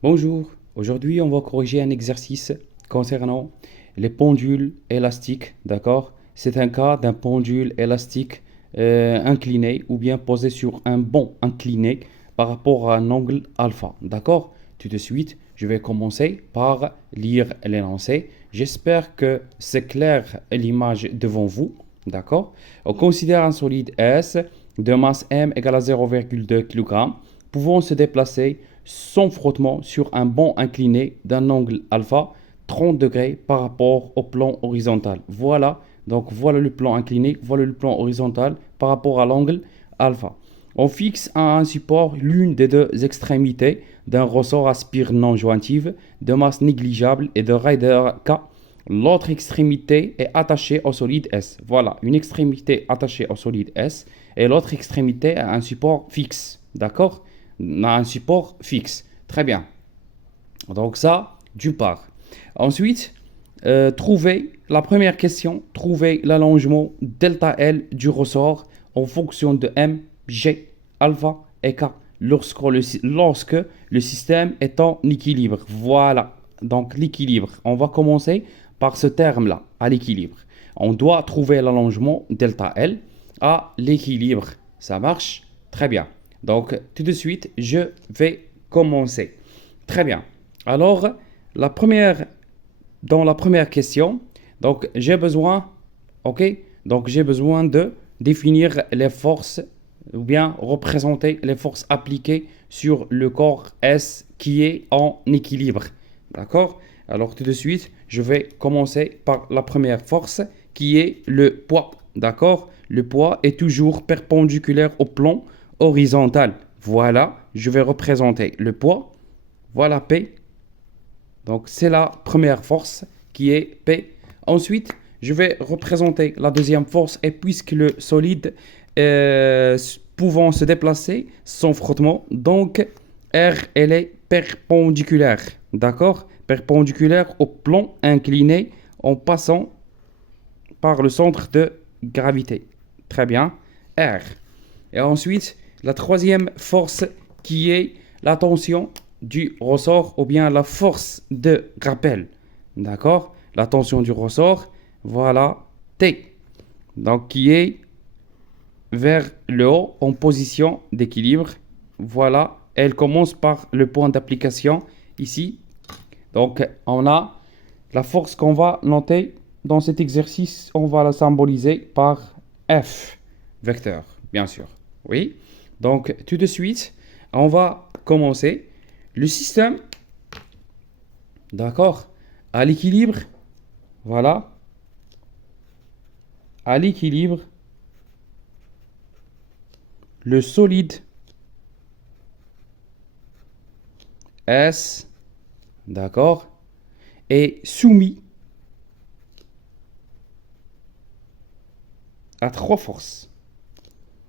Bonjour, aujourd'hui on va corriger un exercice concernant les pendules élastiques, d'accord? C'est un cas d'un pendule élastique incliné ou bien posé sur un banc incliné par rapport à un angle alpha, d'accord? Tout de suite, je vais commencer par lire l'énoncé. J'espère que c'est clair l'image devant vous, d'accord? On considère un solide S de masse M égale à 0,2 kg pouvant se déplacer sans frottement sur un banc incliné d'un angle alpha 30 degrés par rapport au plan horizontal. Voilà, donc voilà le plan incliné, voilà le plan horizontal par rapport à l'angle alpha. On fixe à un support l'une des deux extrémités d'un ressort à spire non jointive de masse négligeable et de raideur K. L'autre extrémité est attachée au solide S. Voilà, une extrémité attachée au solide S et l'autre extrémité à un support fixe. D'accord? A un support fixe. Très bien. Donc ça, d'une part. Ensuite, trouver la première question, trouver l'allongement delta L du ressort en fonction de M, G, alpha et K lorsque le système est en équilibre. Voilà. Donc l'équilibre. On va commencer par ce terme-là, à l'équilibre. On doit trouver l'allongement delta L à l'équilibre. Ça marche? Très bien. Donc, tout de suite, je vais commencer. Très bien. Alors, dans la première question, donc j'ai besoin, ok, donc j'ai besoin de définir les forces ou bien représenter les forces appliquées sur le corps S qui est en équilibre. D'accord? Alors tout de suite, je vais commencer par la première force qui est le poids. D'accord? Le poids est toujours perpendiculaire au plan horizontal. Voilà, je vais représenter le poids. Voilà P. Donc c'est la première force qui est P. Ensuite, je vais représenter la deuxième force et puisque le solide pouvant se déplacer sans frottement, donc R, elle est perpendiculaire. D'accord? Perpendiculaire au plan incliné en passant par le centre de gravité. Très bien. R. Et ensuite, la troisième force qui est la tension du ressort ou bien la force de rappel. D'accord? La tension du ressort, voilà, T. Donc, qui est vers le haut en position d'équilibre. Voilà, elle commence par le point d'application ici. Donc, on a la force qu'on va noter dans cet exercice, on va la symboliser par F, vecteur, bien sûr. Oui. Donc, tout de suite, on va commencer. Le système, d'accord, à l'équilibre, voilà, à l'équilibre, le solide S, d'accord, est soumis à trois forces.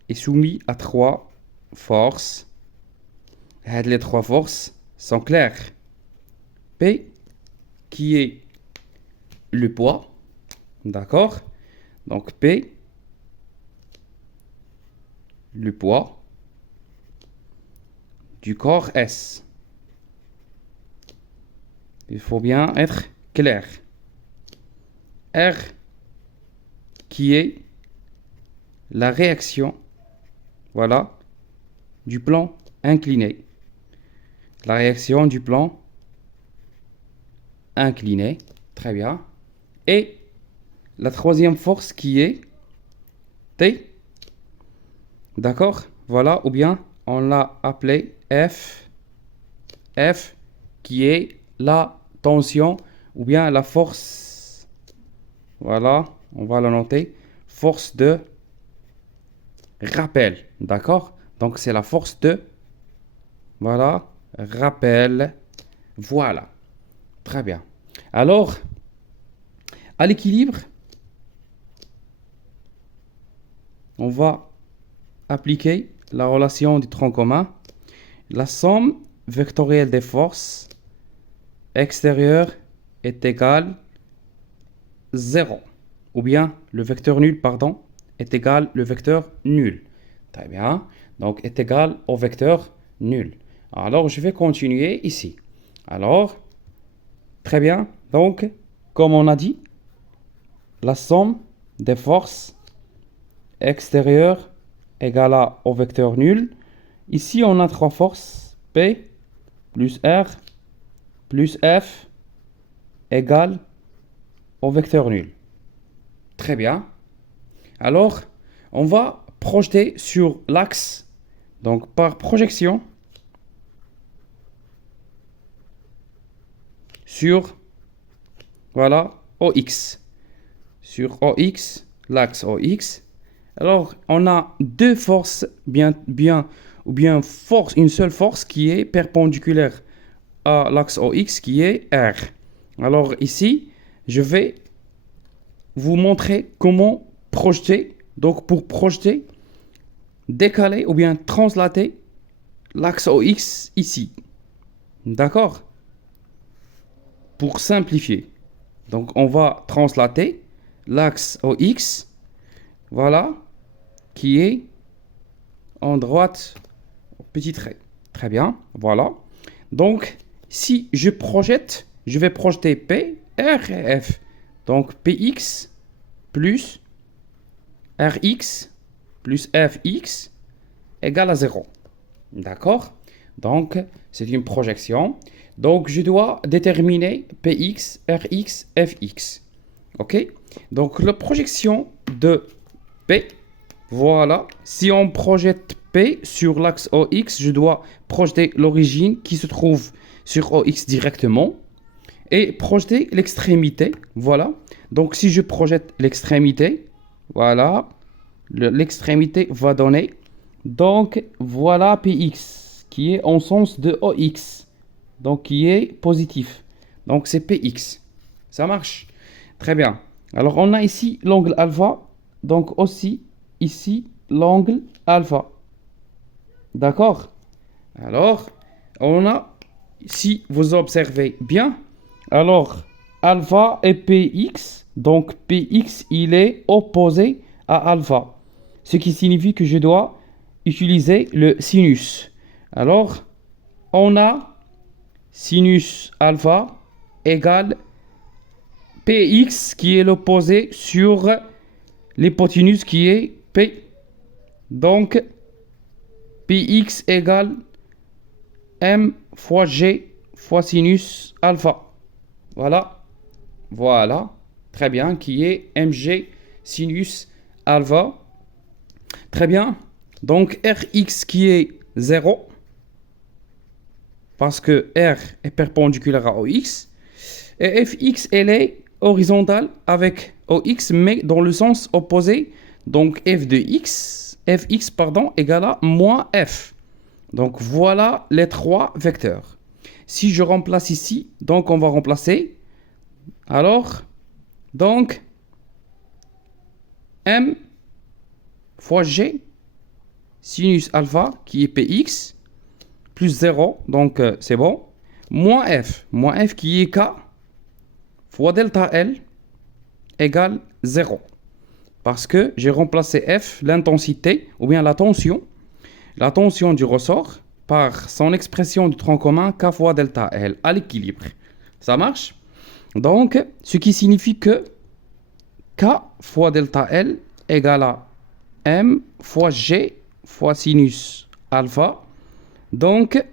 Est soumis à trois forces. Les trois forces sont claires. P, qui est le poids, d'accord? Donc P, le poids du corps S. Il faut bien être clair. R, qui est la réaction, voilà, du plan incliné. La réaction du plan incliné, très bien. Et la troisième force qui est T, d'accord, voilà, ou bien on l'a appelé F, F qui est la tension ou bien la force, voilà, on va la noter, force de rappel, d'accord? Donc c'est la force de, voilà, rappel, voilà, très bien. Alors, à l'équilibre, on va appliquer la relation du tronc commun, la somme vectorielle des forces extérieures est égale 0, ou bien le vecteur nul, pardon, est égal le vecteur nul. Très bien, donc est égal au vecteur nul. Alors je vais continuer ici. Alors, très bien. Donc, comme on a dit, la somme des forces extérieures égale au vecteur nul. Ici, on a trois forces, P plus R plus F égale au vecteur nul. Très bien. Alors, on va projeter sur l'axe. Donc, par projection sur, voilà, OX. Sur OX, l'axe OX. Alors, on a deux forces, une seule force qui est perpendiculaire à l'axe OX qui est R. Alors ici, je vais vous montrer comment projeter. Donc pour projeter, décaler ou bien translater l'axe OX ici. D'accord? Pour simplifier. Donc on va translater l'axe OX, voilà, qui est en droite au petit trait. Très bien, voilà. Donc si je projette, je vais projeter P, R et F. Donc Px plus Rx plus Fx égale à 0. D'accord? Donc c'est une projection. Donc je dois déterminer Px, Rx, Fx. Ok? Donc la projection de P, voilà. Si on projette P sur l'axe OX, je dois projeter l'origine qui se trouve sur OX directement et projeter l'extrémité. Voilà. Donc si je projette l'extrémité, voilà, l'extrémité va donner. Donc voilà Px qui est en sens de OX. Donc qui est positif. Donc c'est Px. Ça marche. Très bien. Alors on a ici l'angle alpha. Donc aussi ici l'angle alpha. D'accord? Alors on a, si vous observez bien, alors alpha et Px. Donc Px il est opposé à alpha. Ce qui signifie que je dois utiliser le sinus. Alors on a sinus alpha égale Px qui est l'opposé sur l'hypoténuse qui est P. Donc Px égale M fois G fois sinus alpha. Voilà. Voilà. Très bien. Qui est Mg sinus alpha. Très bien. Donc Rx qui est 0. Parce que R est perpendiculaire à OX. Et Fx, elle est horizontale avec OX, mais dans le sens opposé. Donc f de x, Fx, pardon, égale à moins F. Donc voilà les trois vecteurs. Si je remplace ici, donc on va remplacer. Alors, donc, M fois G, sinus alpha, qui est Px, plus 0, donc c'est bon, moins F qui est K, fois delta L, égale 0. Parce que j'ai remplacé F, l'intensité, ou bien la tension du ressort, par son expression du tronc commun K fois delta L, à l'équilibre. Ça marche? Donc, ce qui signifie que K fois delta L égale à M fois G fois sinus alpha. Donc,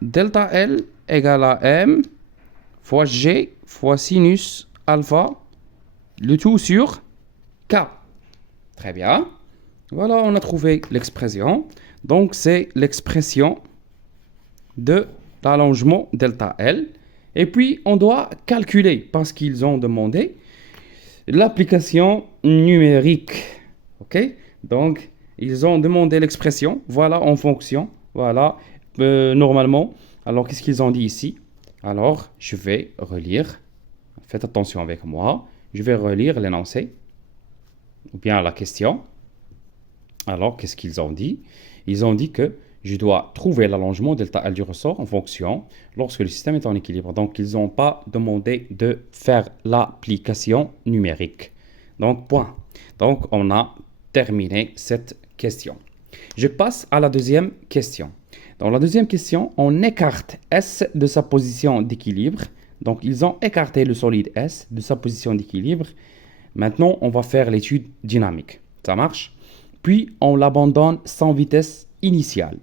delta L égale à M fois G fois sinus alpha, le tout sur K. Très bien. Voilà, on a trouvé l'expression. Donc, c'est l'expression de l'allongement delta L. Et puis, on doit calculer, parce qu'ils ont demandé, l'application numérique. OK? Donc, ils ont demandé l'expression. Voilà, en fonction. Voilà, normalement. Alors, qu'est-ce qu'ils ont dit ici? Alors, je vais relire. Faites attention avec moi. Je vais relire l'énoncé. Ou bien la question. Alors, qu'est-ce qu'ils ont dit? Ils ont dit que je dois trouver l'allongement delta L du ressort en fonction lorsque le système est en équilibre. Donc, ils n'ont pas demandé de faire l'application numérique. Donc, point. Donc, on a terminé cette question. Je passe à la deuxième question. Dans la deuxième question, on écarte S de sa position d'équilibre. Donc, ils ont écarté le solide S de sa position d'équilibre. Maintenant, on va faire l'étude dynamique. Ça marche? Puis, on l'abandonne sans vitesse initiale.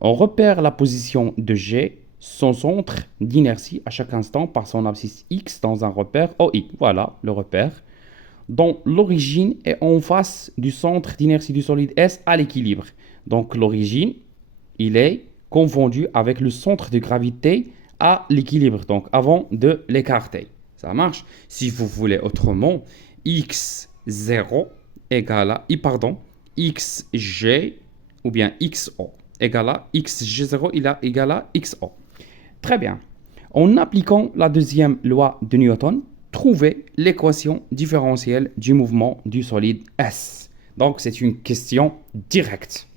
On repère la position de G, son centre d'inertie à chaque instant par son abscisse X dans un repère OI. Voilà le repère, dont l'origine est en face du centre d'inertie du solide S à l'équilibre. Donc, l'origine, il est confondu avec le centre de gravité à l'équilibre, donc avant de l'écarter. Ça marche? Si vous voulez autrement, x0 égale à, xg ou bien xo égale à xg0 égale à xo. Très bien. En appliquant la deuxième loi de Newton, trouvez l'équation différentielle du mouvement du solide S. Donc, c'est une question directe.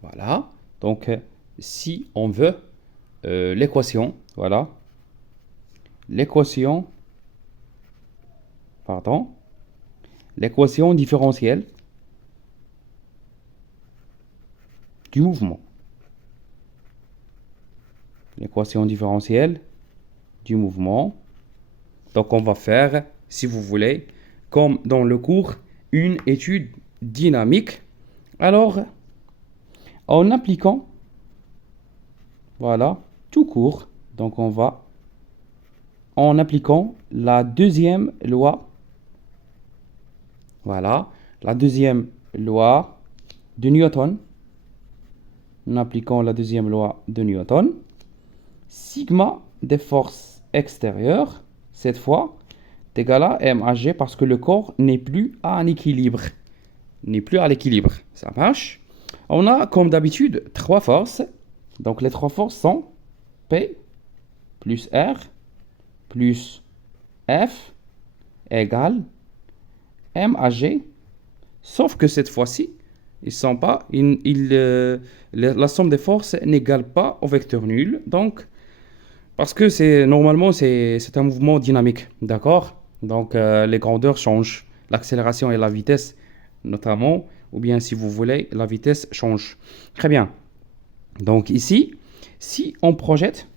Voilà. Donc, si on veut l'équation, voilà. L'équation différentielle du mouvement. L'équation différentielle du mouvement. Donc, on va faire, si vous voulez, comme dans le cours, une étude dynamique. Alors, en appliquant, voilà, tout court, donc on va, en appliquant la deuxième loi, voilà, la deuxième loi de Newton, en appliquant la deuxième loi de Newton, sigma des forces extérieures, cette fois, est égal à MAG parce que le corps n'est plus à un équilibre. N'est plus à l'équilibre. Ça marche? On a, comme d'habitude, trois forces. Donc, les trois forces sont P plus R plus F égale MAG. Sauf que cette fois-ci, la somme des forces n'égale pas au vecteur nul. Donc, parce que normalement, c'est un mouvement dynamique. D'accord? Donc, les grandeurs changent. L'accélération et la vitesse, notamment, ou bien si vous voulez, la vitesse change. Très bien. Donc, ici, si on projette,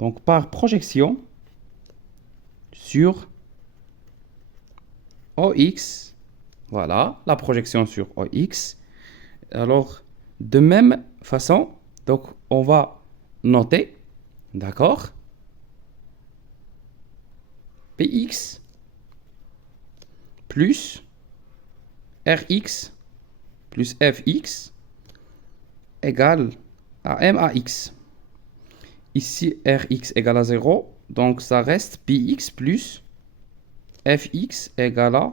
donc par projection sur OX, voilà, la projection sur OX. Alors, de même façon, donc on va noter, d'accord, Px plus Rx plus Fx égale à Max. Ici, Rx égale à 0, donc ça reste Px plus Fx égale à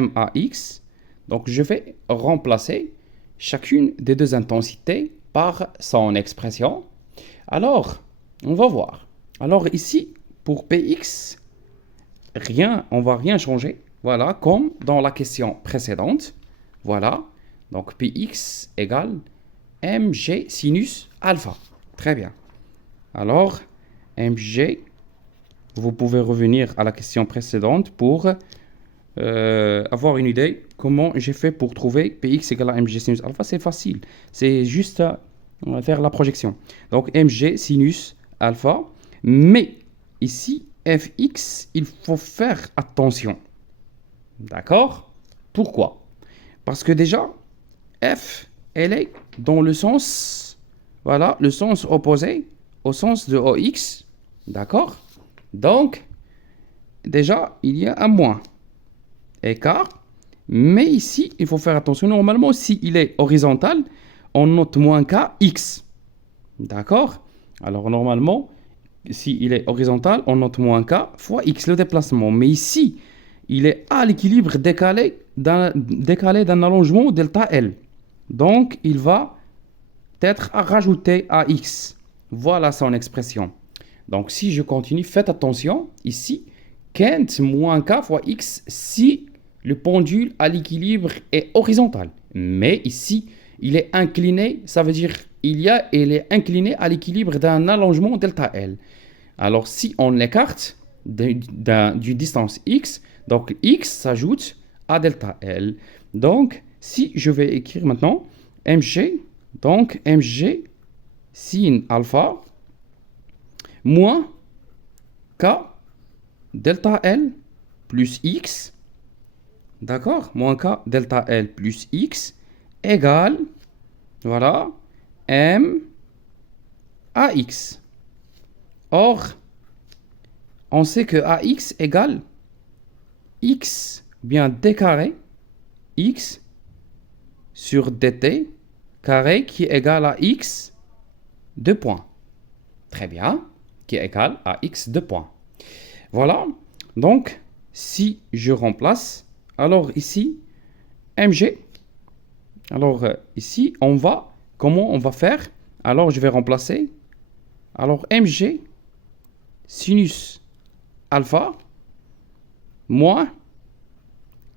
Max. Donc, je vais remplacer chacune des deux intensités par son expression. Alors, on va voir. Alors ici, pour Px, on va rien changer. Voilà, comme dans la question précédente. Voilà, donc Px égale mg sinus alpha. Très bien. Alors, mg, vous pouvez revenir à la question précédente pour avoir une idée comment j'ai fait pour trouver Px égale à mg sinus alpha. C'est facile. C'est juste faire la projection. Donc, mg sinus alpha. Mais ici, fx, il faut faire attention. D'accord? Pourquoi? Parce que déjà, f, elle est dans le sens, voilà, le sens opposé au sens de OX. D'accord? Donc, déjà, il y a un moins. Écart. Mais ici, il faut faire attention. Normalement, s'il est horizontal, on note moins kx. D'accord? Alors, normalement, s'il est horizontal, on note moins k fois x, le déplacement. Mais ici, il est à l'équilibre décalé d'un allongement delta L. Donc, il va être rajouté à x. Voilà son expression. Donc, si je continue, faites attention. Ici, Kent moins k fois x si le pendule à l'équilibre est horizontal. Mais ici, il est incliné, ça veut dire il est incliné à l'équilibre d'un allongement delta L. Alors, si on l'écarte du distance x, donc x s'ajoute à delta L. Donc, si je vais écrire maintenant mg, Donc, mg sin alpha moins k delta L plus x, d'accord, moins k delta L plus x égale, voilà, m ax. Or, on sait que ax égale x, bien d carré, x sur dt carré qui est égal à x 2 points. Très bien, qui est égal à x 2 points. Voilà, donc si je remplace, alors ici, mg, alors ici, comment on va faire? Alors je vais remplacer, alors mg sinus alpha moins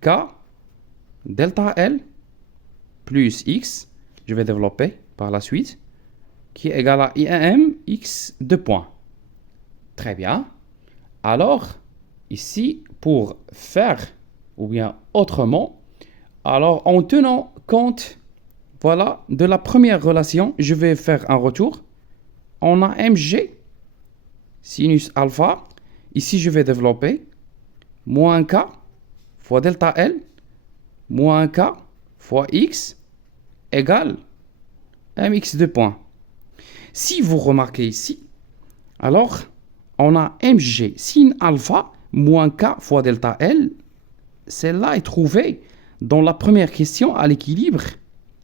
k delta L plus x, je vais développer par la suite, qui est égal à IM x 2 points. Très bien. Alors, ici, pour faire, ou bien autrement, alors en tenant compte, voilà, de la première relation, je vais faire un retour. On a mg sinus alpha. Ici, je vais développer moins k fois delta L moins k fois x égale mx 2 points. Si vous remarquez ici, alors on a mg sin alpha moins k fois delta L. Celle-là est trouvée dans la première question à l'équilibre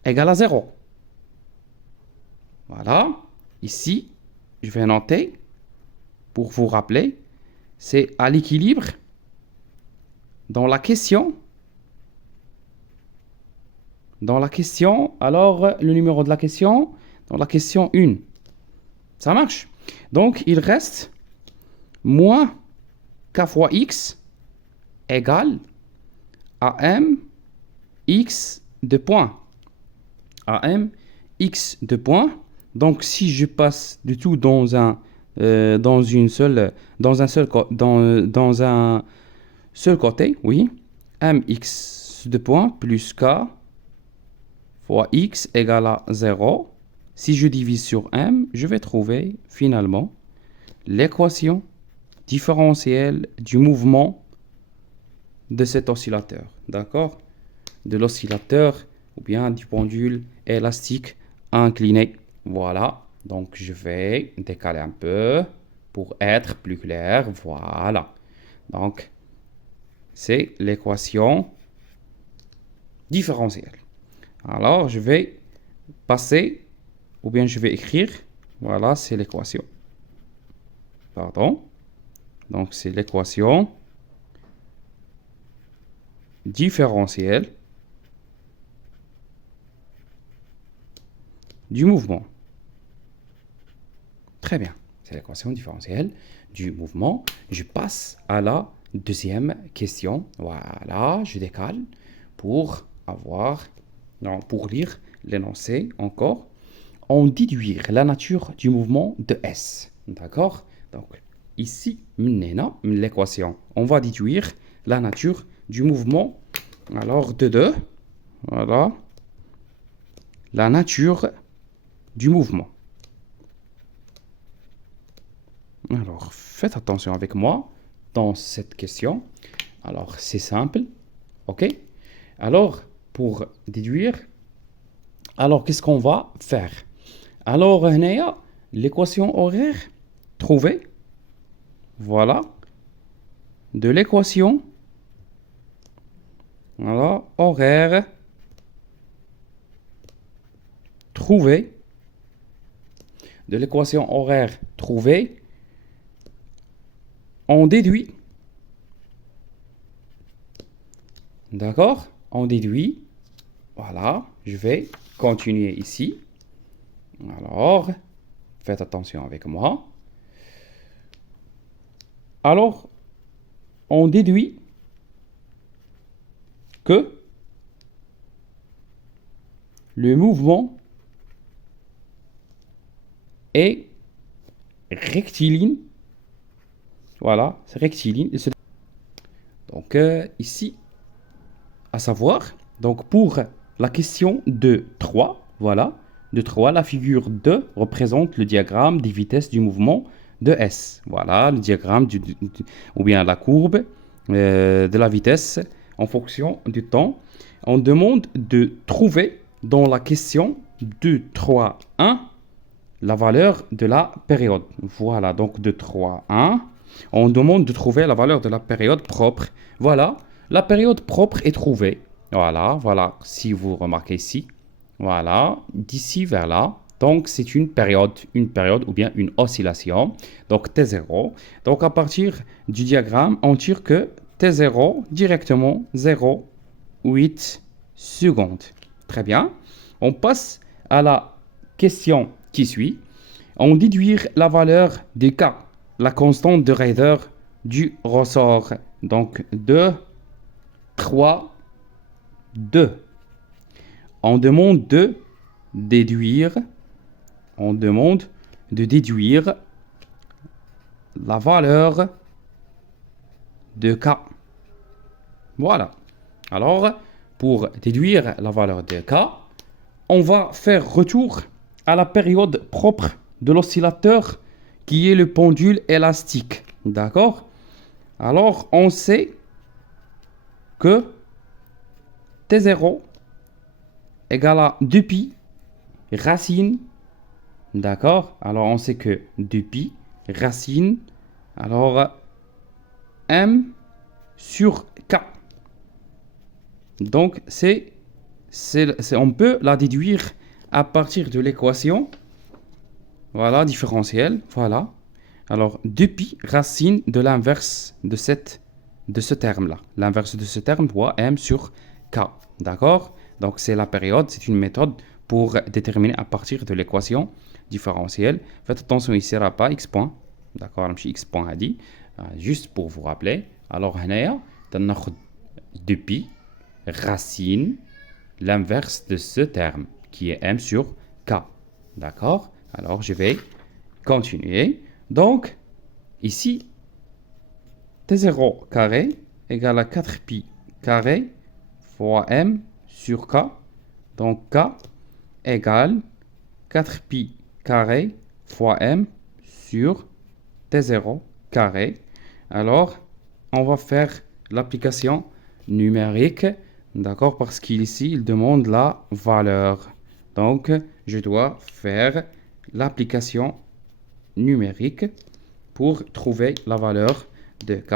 égal à 0. Voilà. Ici, je vais noter pour vous rappeler, c'est à l'équilibre dans la question. Alors le numéro de la question, dans la question 1. Ça marche. Donc, il reste moins k fois x égale à m x de points. À m x de points. Donc, si je passe du tout dans un seul côté, oui, mx de points plus k fois x égale à 0. Si je divise sur m, je vais trouver finalement l'équation différentielle du mouvement de cet oscillateur. D'accord? De l'oscillateur ou bien du pendule élastique incliné. Voilà. Donc, je vais décaler un peu pour être plus clair. Voilà. Donc, c'est l'équation différentielle. Alors, je vais passer, ou bien je vais écrire. Voilà, c'est l'équation. Pardon. Donc, c'est l'équation différentielle du mouvement. Très bien. C'est l'équation différentielle du mouvement. Je passe à la deuxième question. Voilà, je décale pour lire l'énoncé encore. On déduire la nature du mouvement de S. D'accord? Donc, ici, l'équation. On va déduire la nature du mouvement. Alors, de 2. Voilà. La nature du mouvement. Alors, faites attention avec moi dans cette question. Alors, c'est simple. OK? Alors, pour déduire, alors qu'est-ce qu'on va faire? Alors, l'équation horaire trouvée. Voilà. De l'équation. Voilà. Horaire trouvée. De l'équation horaire trouvée. On déduit. D'accord? On déduit. Voilà. Je vais continuer ici. Alors, faites attention avec moi. Alors, on déduit que le mouvement est rectiligne. Voilà, c'est rectiligne. Donc, ici, à savoir, donc pour la question de 3, voilà, de 3. La figure 2 représente le diagramme des vitesses du mouvement de S. Voilà le diagramme ou bien la courbe de la vitesse en fonction du temps. On demande de trouver dans la question 2, 3, 1 la valeur de la période. Voilà, donc 2, 3, 1. On demande de trouver la valeur de la période propre. Voilà, la période propre est trouvée. Voilà, voilà, si vous remarquez ici. Voilà, d'ici vers là. Donc, c'est une période ou bien une oscillation. Donc, T0. Donc, à partir du diagramme, on tire que T0 directement 0,8 secondes. Très bien. On passe à la question qui suit. On déduire la valeur de K, la constante de raideur du ressort. Donc, 2, 3, 2. On demande de déduire la valeur de K. Voilà. Alors, pour déduire la valeur de K, on va faire retour à la période propre de l'oscillateur qui est le pendule élastique. D'accord? Alors, on sait que T0 égale à 2pi racine. D'accord? Alors, on sait que 2pi racine. Alors, M sur K. Donc, on peut la déduire à partir de l'équation. Voilà, différentielle. Voilà. Alors, 2pi racine de l'inverse de ce terme-là. L'inverse de ce terme, M sur K. D'accord? Donc, c'est la période. C'est une méthode pour déterminer à partir de l'équation différentielle. Faites attention, ici, il n'y aura pas x point. D'accord? X point a dit. Juste pour vous rappeler. Alors, on a 2pi racine l'inverse de ce terme qui est M sur K. D'accord? Alors, je vais continuer. Donc, ici, T0 carré égale à 4pi carré fois M sur K. Donc, K égale 4pi carré fois M sur T0 carré. Alors, on va faire l'application numérique. D'accord? Parce qu'ici, il demande la valeur. Donc, je dois faire l'application numérique pour trouver la valeur de K.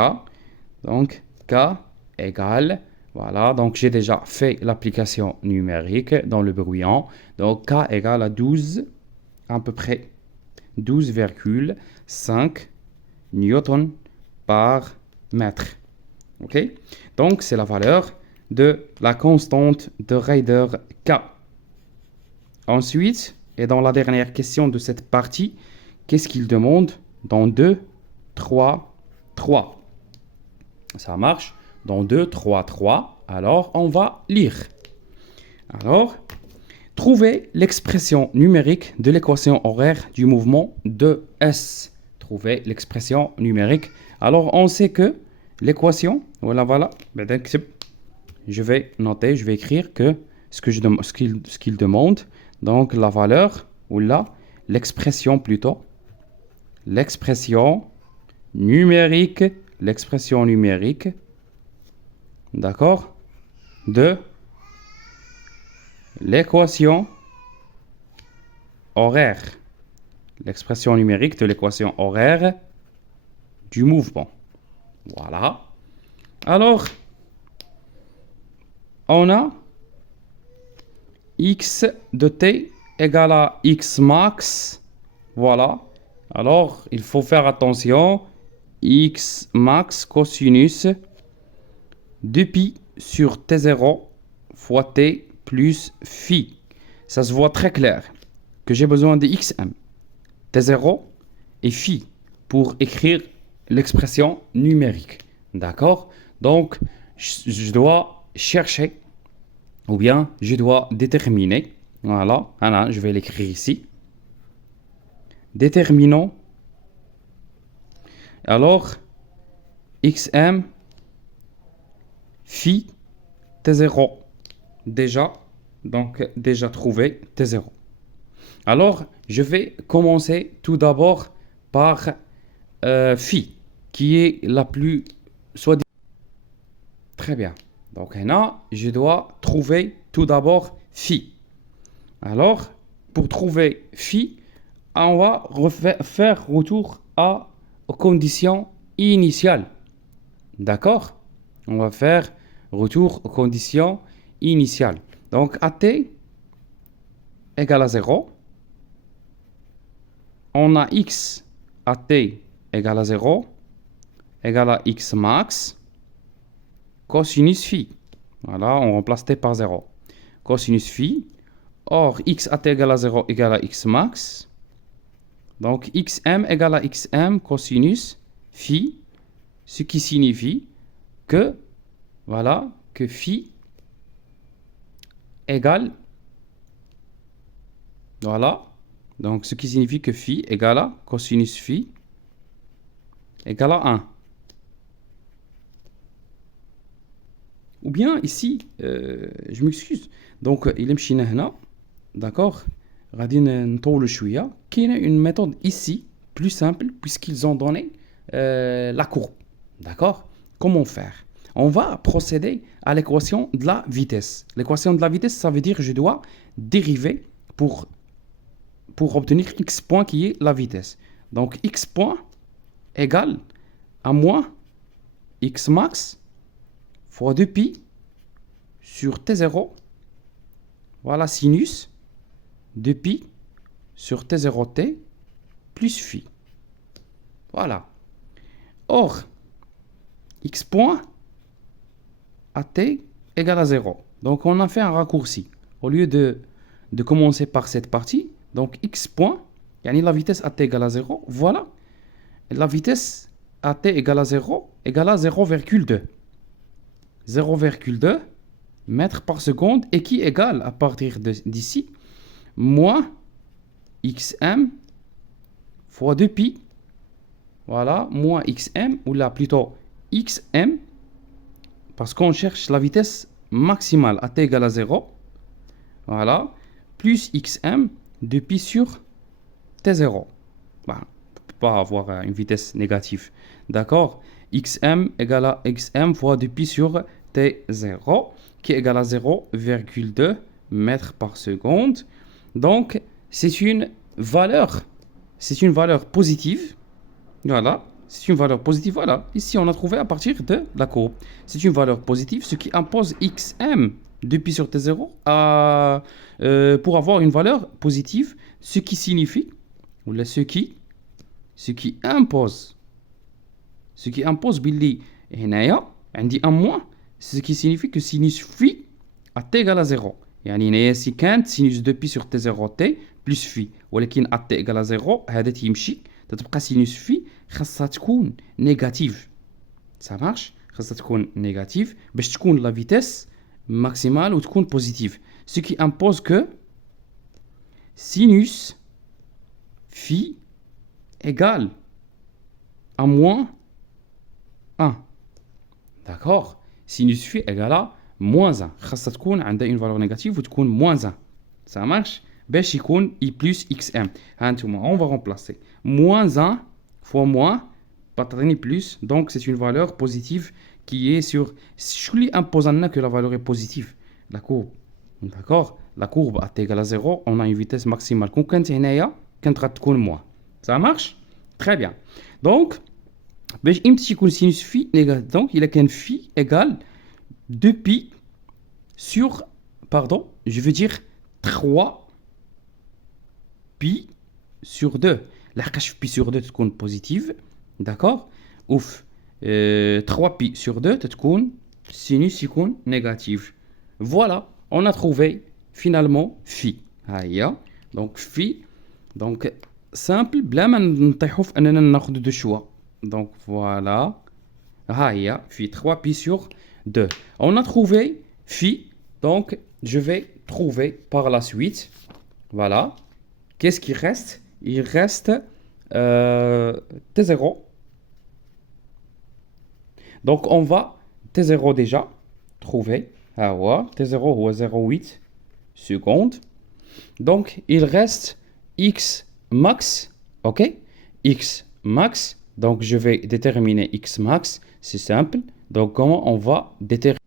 Donc, K égale, voilà, donc j'ai déjà fait l'application numérique dans le brouillon. Donc, K égale à 12, à peu près 12,5 newtons par mètre. OK? Donc, c'est la valeur de la constante de raideur K. Ensuite, et dans la dernière question de cette partie, qu'est-ce qu'il demande? Dans 2, 3, 3. Ça marche. Dans 2, 3, 3. Alors, on va lire. Alors, trouver l'expression numérique de l'équation horaire du mouvement de S. Trouver l'expression numérique. Alors, on sait que l'équation, voilà. Je vais noter, je vais écrire que ce qu'il demande. Donc, la valeur, ou là, l'expression plutôt. L'expression numérique, d'accord, de l'équation horaire. L'expression numérique de l'équation horaire du mouvement. Voilà. Alors, on a x de t égale à x max. Voilà. Alors, il faut faire attention. X max cosinus 2pi sur t0 fois t plus phi. Ça se voit très clair que j'ai besoin de xm, t0 et phi pour écrire l'expression numérique. D'accord? Donc, je dois chercher ou bien je dois déterminer. Voilà, je vais l'écrire ici. Déterminons. Alors, xm phi t0. Déjà trouvé t0. Alors, je vais commencer tout d'abord par phi, qui est la plus soit très bien. Donc là, je dois trouver tout d'abord phi. Alors, pour trouver phi, on va faire retour aux conditions initiales. D'accord? On va faire retour aux conditions initiales. Donc, AT égale à 0. On a x AT égale à 0 égale à x max cosinus phi. Voilà, on remplace t par 0. Cosinus phi. Or, x AT égale à 0 égale à x max. Donc, xm égale à xm cosinus phi. Ce qui signifie que, voilà, que phi égale, voilà, donc ce qui signifie que phi égale à cosinus phi égale à 1. Ou bien ici, je m'excuse, donc il est mchina hna, d'accord, غادي نطول شوية. كاينة une méthode ici plus simple puisqu'ils ont donné la courbe, d'accord. Comment faire? On va procéder à l'équation de la vitesse. L'équation de la vitesse, ça veut dire que je dois dériver pour obtenir x point qui est la vitesse. Donc x point égale à moins x max fois 2pi sur t0. Voilà sinus 2pi sur t0t plus phi. Voilà. Or, x point à t égale à 0. Donc on a fait un raccourci. Au lieu de commencer par cette partie, donc x point, la vitesse à t égale à 0, voilà. La vitesse à t égale à 0 égale à 0,2. 0,2 mètres par seconde et qui égale à partir d'ici moins xm fois 2pi. Voilà, moins xm, ou là plutôt xm, parce qu'on cherche la vitesse maximale à t égale à 0. Voilà, plus xm de pi sur t0. Ben, on ne peut pas avoir une vitesse négative. D'accord? Xm égale à xm fois 2 pi sur t0, qui est égal à 0,2 mètres par seconde. Donc, c'est une valeur positive. Voilà, c'est une valeur positive. Voilà, ici on a trouvé à partir de la courbe. C'est une valeur positive, ce qui impose xm de pi sur t0 pour avoir une valeur positive, ce qui signifie, ou là, ce qui impose billi هنايا عندي un moins, ce qui signifie que sinus phi à t égale à 0. يعني هنايا سي كانت sinus de pi sur t0t plus phi, ولكن à t égale à 0 هذا تيمشي تتبقى sinus phi خاصها تكون نيجاتيف. ça marche, خاصها تكون نيجاتيف باش تكون la vitesse maximale ou تكون positive, ce qui impose que sinus phi égale à moins 1. D'accord? Sinus phi égale à moins 1. خاصها تكون عندها une valeur négative وتكون moins 1. Ça marche? باش يكون I plus XM. On va remplacer. Moins 1 fois moins, تعطيني plus. Donc c'est une valeur positive qui est sur... Je lui impose que la valeur est positive. La courbe. D'accord? La courbe à t égale à 0, on a une vitesse maximale. Quand كانت هنايا كانت غتكون moins. Ça marche? Très bien. Donc, باش امتى يكون sinus phi négatif, donc il a qu'un phi égale 2pi sur, pardon, je veux dire 3 pi sur 2. لحقاش pi sur 2 تكون positive, d'accord, ouf, 3 pi sur 2 تكون sinus يكون négatif. Voilà, on a trouvé finalement phi. هيا donc phi, donc simple بلا ما نطيحوا في اننا ناخذ دو شوا. Donc voilà, هيا phi 3 pi sur 2. On a trouvé phi, donc je vais trouver par la suite, voilà, qu'est-ce qui reste? Il reste T0. Donc on va T0 déjà trouver. Ah ouais, T0 ou 0,8 secondes. Donc, il reste x max, ok? X max, donc je vais déterminer x max, c'est simple. Donc, comment on va déterminer?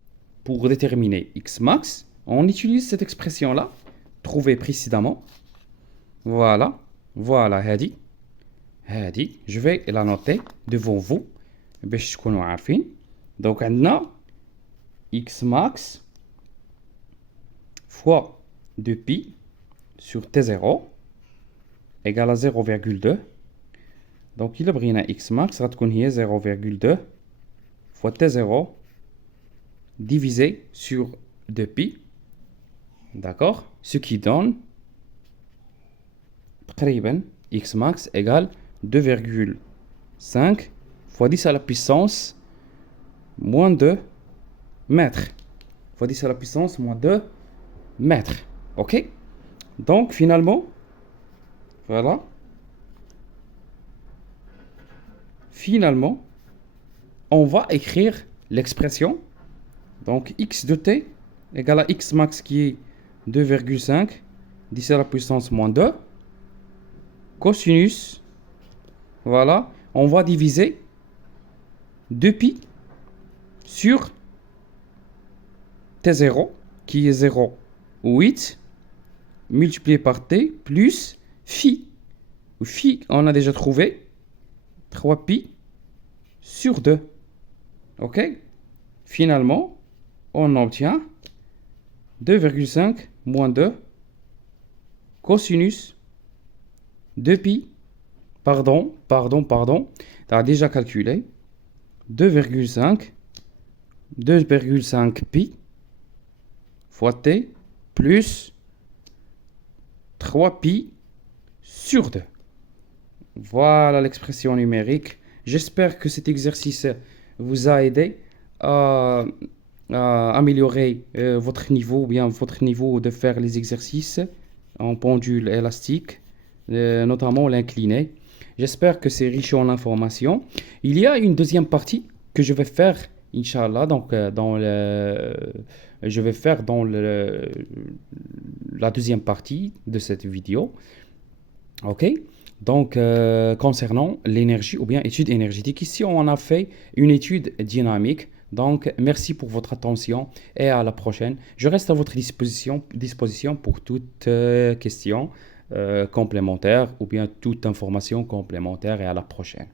Pour déterminer x max, on utilise cette expression-là, trouvée précédemment. Voilà, voilà, هذه. Je vais la noter devant vous. باش تكونوا عارفين. Donc, عندنا x max fois 2pi sur t0 égale à 0,2. Donc, il a x max غتكون هي 0,2 fois t0 divisé sur 2pi. D'accord? Ce qui donne تقريبا x max égale 2,5 fois 10 à la puissance moins 2 mètres. Fois 10 à la puissance moins 2 mètres. Ok? Donc, finalement, voilà. Finalement, on va écrire l'expression. Donc, x de t égale à x max qui est 2,5 10 à la puissance moins 2 cosinus. Voilà. On va diviser 2pi sur t0 qui est 0,8 multiplié par t plus phi. Phi, on a déjà trouvé 3pi sur 2. Ok? Finalement, on obtient 2,5 moins 2 cosinus 2pi. Pardon. Tu as déjà calculé 2,5 pi fois t plus 3pi sur 2. Voilà l'expression numérique. J'espère que cet exercice vous a aidé à améliorer votre niveau, ou bien votre niveau de faire les exercices en pendule élastique, notamment l'incliné. J'espère que c'est riche en informations. Il y a une deuxième partie que je vais faire, Inch'Allah, donc je vais faire dans la deuxième partie de cette vidéo. Ok? Donc, concernant l'énergie ou bien étude énergétique, ici on a fait une étude dynamique. Donc, merci pour votre attention et à la prochaine. Je reste à votre disposition pour toute question complémentaire ou bien toute information complémentaire et à la prochaine.